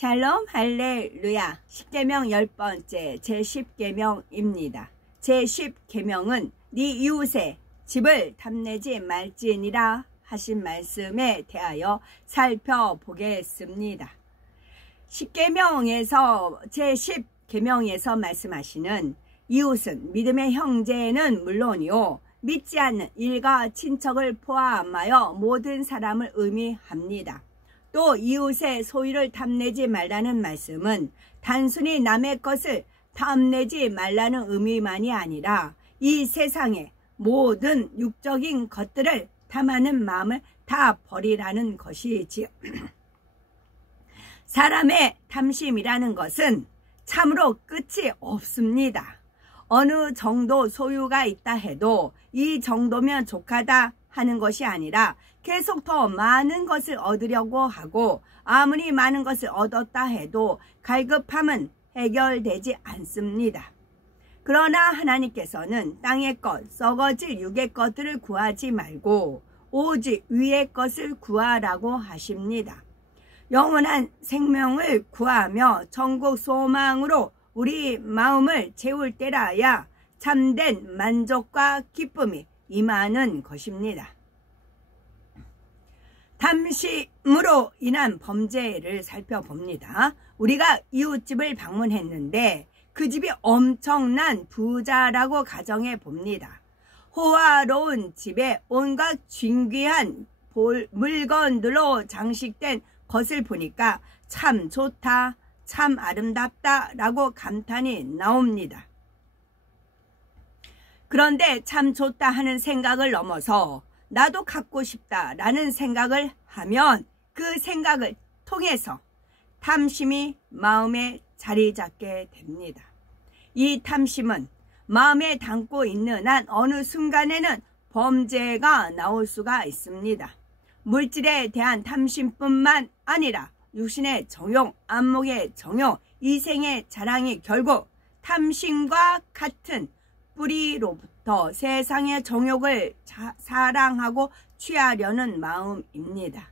샬롬 할렐루야. 10계명 10번째 제10계명입니다. 제10계명은 네 이웃의 집을 탐내지 말지니라 하신 말씀에 대하여 살펴보겠습니다. 10계명에서 제10계명에서 말씀하시는 이웃은 믿음의 형제는 물론이요 믿지 않는 일가 친척을 포함하여 모든 사람을 의미합니다. 또 이웃의 소유를 탐내지 말라는 말씀은 단순히 남의 것을 탐내지 말라는 의미만이 아니라 이 세상의 모든 육적인 것들을 탐하는 마음을 다 버리라는 것이지요. 사람의 탐심이라는 것은 참으로 끝이 없습니다. 어느 정도 소유가 있다 해도 이 정도면 족하다 하는 것이 아니라 계속 더 많은 것을 얻으려고 하고 아무리 많은 것을 얻었다 해도 갈급함은 해결되지 않습니다. 그러나 하나님께서는 땅의 것, 썩어질 육의 것들을 구하지 말고 오직 위의 것을 구하라고 하십니다. 영원한 생명을 구하며 천국 소망으로 우리 마음을 채울 때라야 참된 만족과 기쁨이 임하는 것입니다. 탐심으로 인한 범죄를 살펴봅니다. 우리가 이웃집을 방문했는데 그 집이 엄청난 부자라고 가정해 봅니다. 호화로운 집에 온갖 진귀한 물건들로 장식된 것을 보니까 참 좋다, 참 아름답다 라고 감탄이 나옵니다. 그런데 참 좋다 하는 생각을 넘어서 나도 갖고 싶다 라는 생각을 하면 그 생각을 통해서 탐심이 마음에 자리 잡게 됩니다. 이 탐심은 마음에 담고 있는 한 어느 순간에는 범죄가 나올 수가 있습니다. 물질에 대한 탐심뿐만 아니라 육신의 정욕, 안목의 정욕, 이생의 자랑이 결국 탐심과 같은 뿌리로부터 세상의 정욕을 사랑하고 취하려는 마음입니다.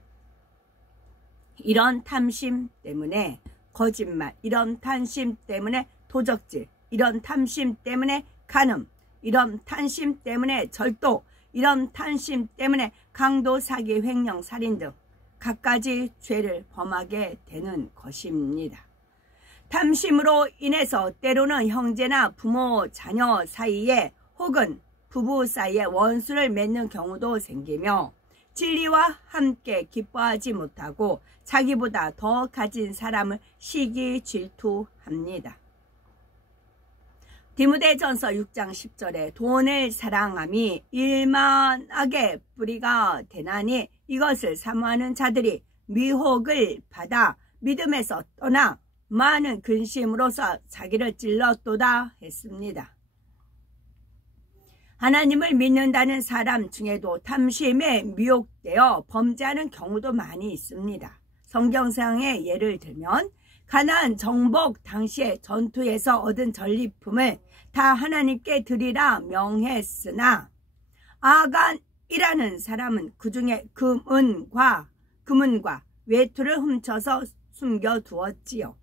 이런 탐심 때문에 거짓말, 이런 탐심 때문에 도적질, 이런 탐심 때문에 간음, 이런 탐심 때문에 절도, 이런 탐심 때문에 강도, 사기, 횡령, 살인 등 갖가지 죄를 범하게 되는 것입니다. 탐심으로 인해서 때로는 형제나 부모, 자녀 사이에 혹은 부부 사이에 원수를 맺는 경우도 생기며 진리와 함께 기뻐하지 못하고 자기보다 더 가진 사람을 시기 질투합니다. 디모데전서 6장 10절에 돈을 사랑함이 일만하게 뿌리가 되나니 이것을 사모하는 자들이 미혹을 받아 믿음에서 떠나 많은 근심으로서 자기를 찔렀도다 했습니다. 하나님을 믿는다는 사람 중에도 탐심에 미혹되어 범죄하는 경우도 많이 있습니다. 성경상의 예를 들면 가나안 정복 당시에 전투에서 얻은 전리품을 다 하나님께 드리라 명했으나 아간이라는 사람은 그 중에 금은과 외투를 훔쳐서 숨겨두었지요.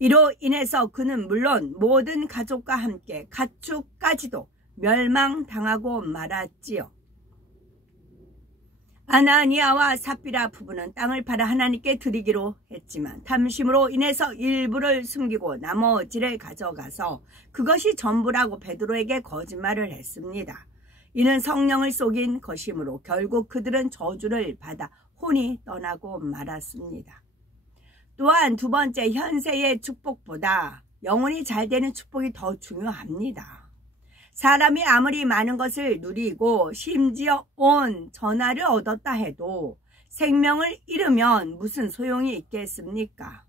이로 인해서 그는 물론 모든 가족과 함께 가축까지도 멸망당하고 말았지요. 아나니아와 삽비라 부부는 땅을 팔아 하나님께 드리기로 했지만 탐심으로 인해서 일부를 숨기고 나머지를 가져가서 그것이 전부라고 베드로에게 거짓말을 했습니다. 이는 성령을 속인 것이므로 결국 그들은 저주를 받아 혼이 떠나고 말았습니다. 또한 두 번째, 현세의 축복보다 영혼이 잘 되는 축복이 더 중요합니다. 사람이 아무리 많은 것을 누리고 심지어 온 전하를 얻었다 해도 생명을 잃으면 무슨 소용이 있겠습니까?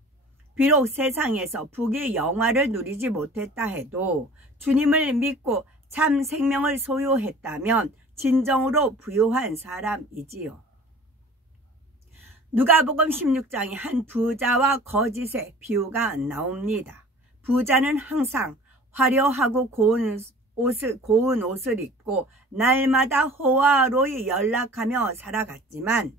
비록 세상에서 부귀 영화를 누리지 못했다 해도 주님을 믿고 참 생명을 소유했다면 진정으로 부유한 사람이지요. 누가복음 16장에 한 부자와 거짓의 비유가 나옵니다. 부자는 항상 화려하고 고운 옷을 입고 날마다 호화로이 연락하며 살아갔지만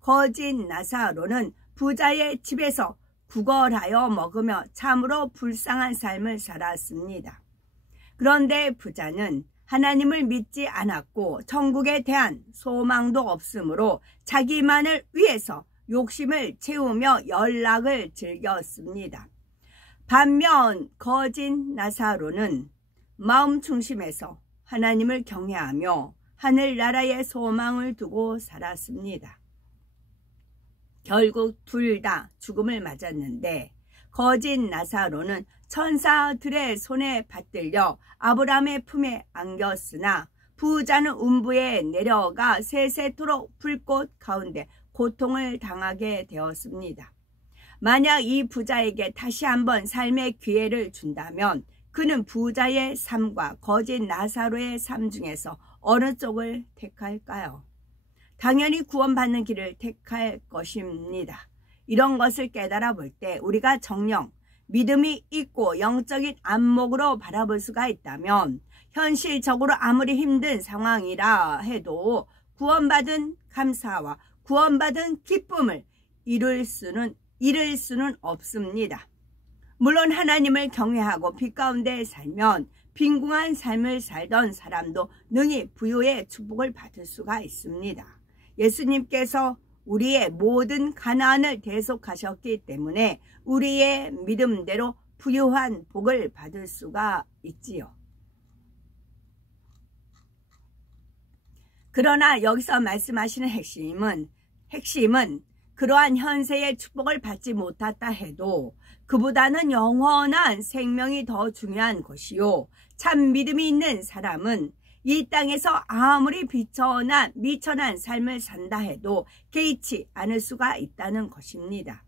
거짓 나사로는 부자의 집에서 구걸하여 먹으며 참으로 불쌍한 삶을 살았습니다. 그런데 부자는 하나님을 믿지 않았고 천국에 대한 소망도 없으므로 자기만을 위해서 욕심을 채우며 연락을 즐겼습니다. 반면 거진 나사로는 마음 중심에서 하나님을 경외하며 하늘나라의 소망을 두고 살았습니다. 결국 둘 다 죽음을 맞았는데 거진 나사로는 천사들의 손에 받들려 아브라함의 품에 안겼으나 부자는 음부에 내려가 세세토록 불꽃 가운데 고통을 당하게 되었습니다. 만약 이 부자에게 다시 한번 삶의 기회를 준다면 그는 부자의 삶과 거진 나사로의 삶 중에서 어느 쪽을 택할까요? 당연히 구원받는 길을 택할 것입니다. 이런 것을 깨달아 볼 때 우리가 정녕 믿음이 있고 영적인 안목으로 바라볼 수가 있다면 현실적으로 아무리 힘든 상황이라 해도 구원받은 감사와 구원받은 기쁨을 잃을 수는 없습니다. 물론 하나님을 경외하고 빛 가운데 살면 빈궁한 삶을 살던 사람도 능히 부유의 축복을 받을 수가 있습니다. 예수님께서 우리의 모든 가난을 대속하셨기 때문에 우리의 믿음대로 부유한 복을 받을 수가 있지요. 그러나 여기서 말씀하시는 핵심은 그러한 현세의 축복을 받지 못했다 해도 그보다는 영원한 생명이 더 중요한 것이요. 참 믿음이 있는 사람은 이 땅에서 아무리 미천한 삶을 산다 해도 개의치 않을 수가 있다는 것입니다.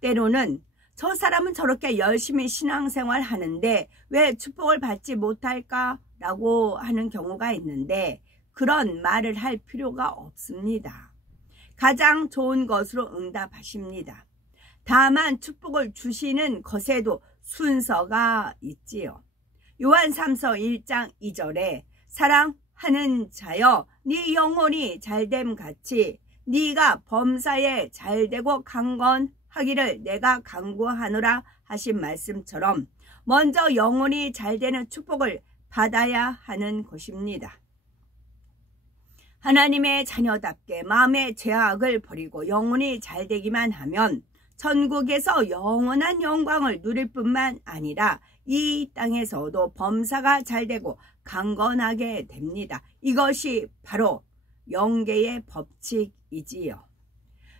때로는 저 사람은 저렇게 열심히 신앙생활 하는데 왜 축복을 받지 못할까라고 하는 경우가 있는데 그런 말을 할 필요가 없습니다. 가장 좋은 것으로 응답하십니다. 다만 축복을 주시는 것에도 순서가 있지요. 요한 3서 1장 2절에 사랑하는 자여 네 영혼이 잘됨 같이 네가 범사에 잘되고 강건하기를 내가 간구하노라 하신 말씀처럼 먼저 영혼이 잘되는 축복을 받아야 하는 것입니다. 하나님의 자녀답게 마음의 죄악을 버리고 영혼이 잘되기만 하면 천국에서 영원한 영광을 누릴 뿐만 아니라 이 땅에서도 범사가 잘되고 강건하게 됩니다. 이것이 바로 영계의 법칙이지요.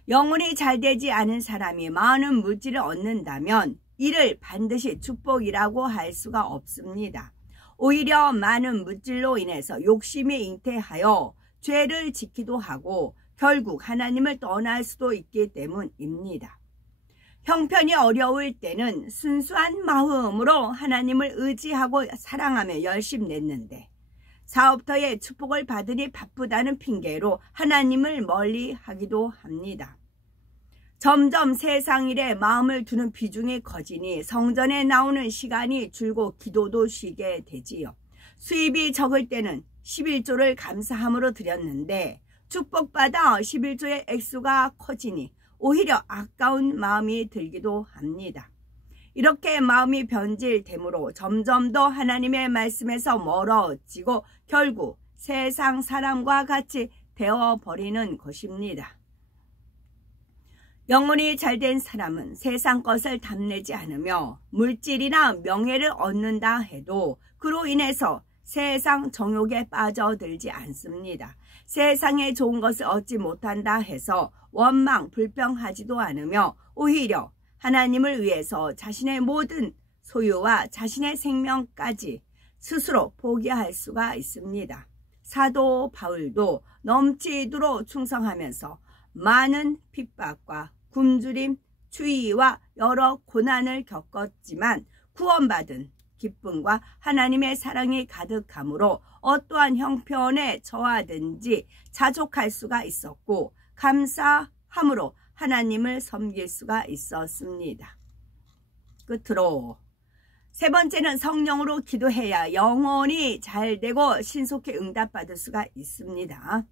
영혼이 잘되지 않은 사람이 많은 물질을 얻는다면 이를 반드시 축복이라고 할 수가 없습니다. 오히려 많은 물질로 인해서 욕심이 잉태하여 죄를 짓기도 하고 결국 하나님을 떠날 수도 있기 때문입니다. 형편이 어려울 때는 순수한 마음으로 하나님을 의지하고 사랑하며 열심 냈는데 사업터의 축복을 받으니 바쁘다는 핑계로 하나님을 멀리하기도 합니다. 점점 세상 일에 마음을 두는 비중이 커지니 성전에 나오는 시간이 줄고 기도도 쉬게 되지요. 수입이 적을 때는 11조를 감사함으로 드렸는데 축복받아 11조의 액수가 커지니 오히려 아까운 마음이 들기도 합니다. 이렇게 마음이 변질되므로 점점 더 하나님의 말씀에서 멀어지고 결국 세상 사람과 같이 되어버리는 것입니다. 영혼이 잘된 사람은 세상 것을 탐내지 않으며 물질이나 명예를 얻는다 해도 그로 인해서 세상 정욕에 빠져들지 않습니다. 세상에 좋은 것을 얻지 못한다 해서 원망, 불평하지도 않으며 오히려 하나님을 위해서 자신의 모든 소유와 자신의 생명까지 스스로 포기할 수가 있습니다. 사도 바울도 넘치도록 충성하면서 많은 핍박과 굶주림, 추위와 여러 고난을 겪었지만 구원받은 기쁨과 하나님의 사랑이 가득함으로 어떠한 형편에 처하든지 자족할 수가 있었고 감사함으로 하나님을 섬길 수가 있었습니다. 끝으로 세 번째는 성령으로 기도해야 영혼이 잘되고 신속히 응답받을 수가 있습니다.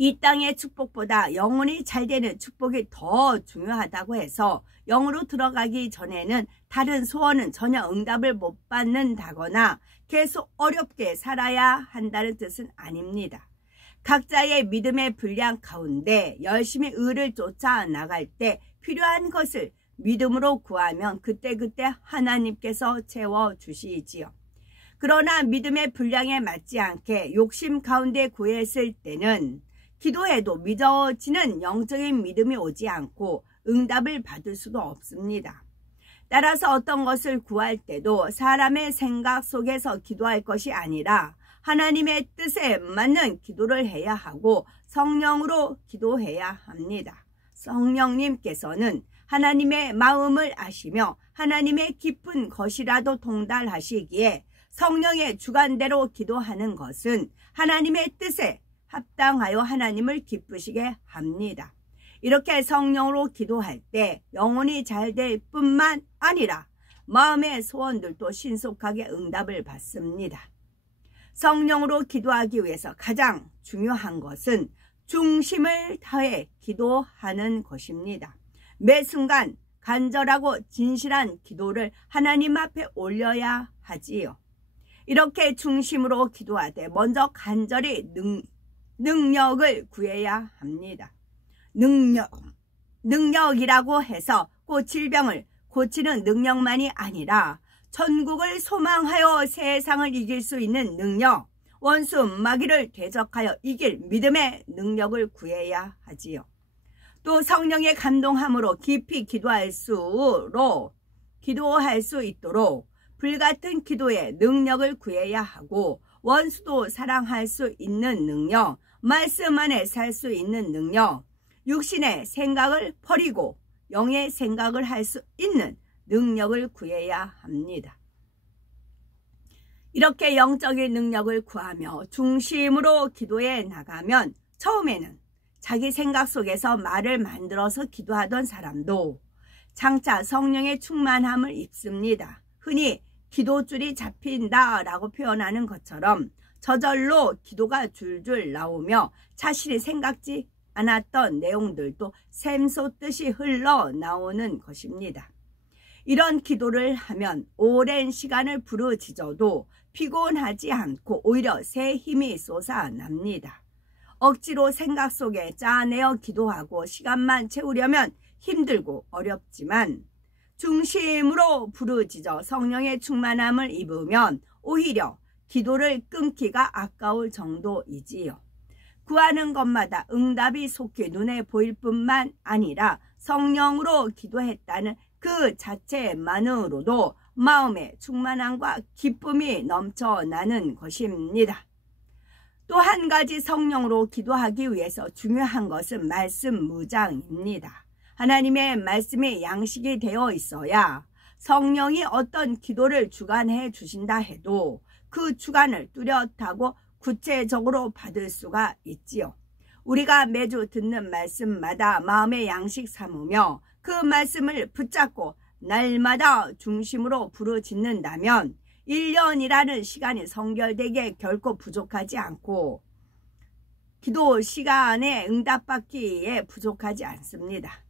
이 땅의 축복보다 영혼이 잘 되는 축복이 더 중요하다고 해서 영으로 들어가기 전에는 다른 소원은 전혀 응답을 못 받는다거나 계속 어렵게 살아야 한다는 뜻은 아닙니다. 각자의 믿음의 분량 가운데 열심히 의를 쫓아 나갈 때 필요한 것을 믿음으로 구하면 그때그때 하나님께서 채워주시지요. 그러나 믿음의 분량에 맞지 않게 욕심 가운데 구했을 때는 기도해도 믿어지는 영적인 믿음이 오지 않고 응답을 받을 수도 없습니다. 따라서 어떤 것을 구할 때도 사람의 생각 속에서 기도할 것이 아니라 하나님의 뜻에 맞는 기도를 해야 하고 성령으로 기도해야 합니다. 성령님께서는 하나님의 마음을 아시며 하나님의 깊은 것이라도 통달하시기에 성령의 주관대로 기도하는 것은 하나님의 뜻에 합당하여 하나님을 기쁘시게 합니다. 이렇게 성령으로 기도할 때 영혼이 잘 될 뿐만 아니라 마음의 소원들도 신속하게 응답을 받습니다. 성령으로 기도하기 위해서 가장 중요한 것은 중심을 다해 기도하는 것입니다. 매 순간 간절하고 진실한 기도를 하나님 앞에 올려야 하지요. 이렇게 중심으로 기도하되 먼저 간절히 능력을 구해야 합니다. 능력이라고 해서 꼭 질병을 고치는 능력만이 아니라 천국을 소망하여 세상을 이길 수 있는 능력, 원수 마귀를 대적하여 이길 믿음의 능력을 구해야 하지요. 또 성령의 감동함으로 깊이 기도할 수 있도록 불같은 기도의 능력을 구해야 하고 원수도 사랑할 수 있는 능력, 말씀 안에 살 수 있는 능력, 육신의 생각을 버리고 영의 생각을 할 수 있는 능력을 구해야 합니다. 이렇게 영적인 능력을 구하며 중심으로 기도해 나가면 처음에는 자기 생각 속에서 말을 만들어서 기도하던 사람도 장차 성령의 충만함을 입습니다. 흔히 기도줄이 잡힌다라고 표현하는 것처럼 저절로 기도가 줄줄 나오며 자신이 생각지 않았던 내용들도 샘솟듯이 흘러나오는 것입니다. 이런 기도를 하면 오랜 시간을 부르짖어도 피곤하지 않고 오히려 새 힘이 솟아납니다. 억지로 생각 속에 짜내어 기도하고 시간만 채우려면 힘들고 어렵지만 중심으로 부르짖어 성령의 충만함을 입으면 오히려 기도를 끊기가 아까울 정도이지요. 구하는 것마다 응답이 속히 눈에 보일 뿐만 아니라 성령으로 기도했다는 그 자체만으로도 마음의 충만함과 기쁨이 넘쳐나는 것입니다. 또 한 가지 성령으로 기도하기 위해서 중요한 것은 말씀 무장입니다. 하나님의 말씀이 양식이 되어 있어야 성령이 어떤 기도를 주관해 주신다 해도 그 주관을 뚜렷하고 구체적으로 받을 수가 있지요. 우리가 매주 듣는 말씀마다 마음의 양식 삼으며 그 말씀을 붙잡고 날마다 중심으로 부르짖는다면 1년이라는 시간이 성결되게 결코 부족하지 않고 기도 시간에 응답받기에 부족하지 않습니다.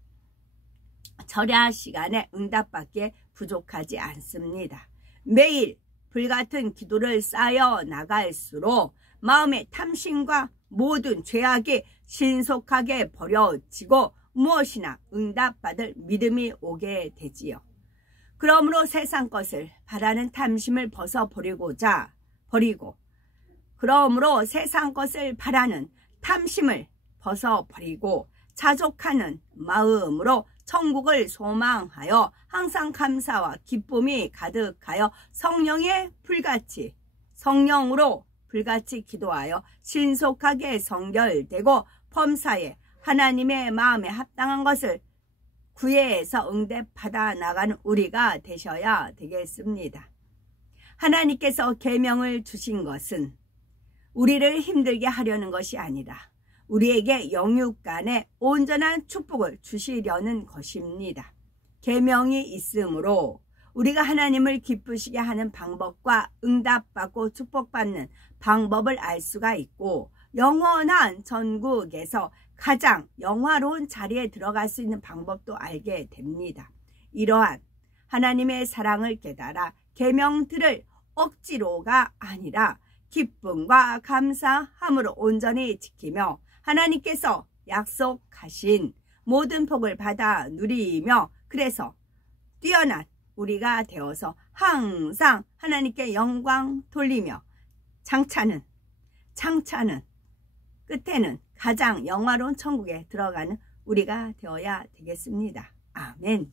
절야 시간에 응답받기에 부족하지 않습니다. 매일 불같은 기도를 쌓여 나갈수록 마음의 탐심과 모든 죄악이 신속하게 버려지고 무엇이나 응답받을 믿음이 오게 되지요. 그러므로 세상 것을 바라는 탐심을 그러므로 세상 것을 바라는 탐심을 벗어버리고 자족하는 마음으로 천국을 소망하여 항상 감사와 기쁨이 가득하여 성령으로 불같이 기도하여 신속하게 성결되고 범사에 하나님의 마음에 합당한 것을 구해서 응답받아 나가는 우리가 되셔야 되겠습니다. 하나님께서 계명을 주신 것은 우리를 힘들게 하려는 것이 아니라 우리에게 영육간의 온전한 축복을 주시려는 것입니다. 계명이 있으므로 우리가 하나님을 기쁘시게 하는 방법과 응답받고 축복받는 방법을 알 수가 있고 영원한 천국에서 가장 영화로운 자리에 들어갈 수 있는 방법도 알게 됩니다. 이러한 하나님의 사랑을 깨달아 계명들을 억지로가 아니라 기쁨과 감사함으로 온전히 지키며 하나님께서 약속하신 모든 복을 받아 누리며 그래서 뛰어난 우리가 되어서 항상 하나님께 영광 돌리며 장차는 끝에는 가장 영화로운 천국에 들어가는 우리가 되어야 되겠습니다. 아멘.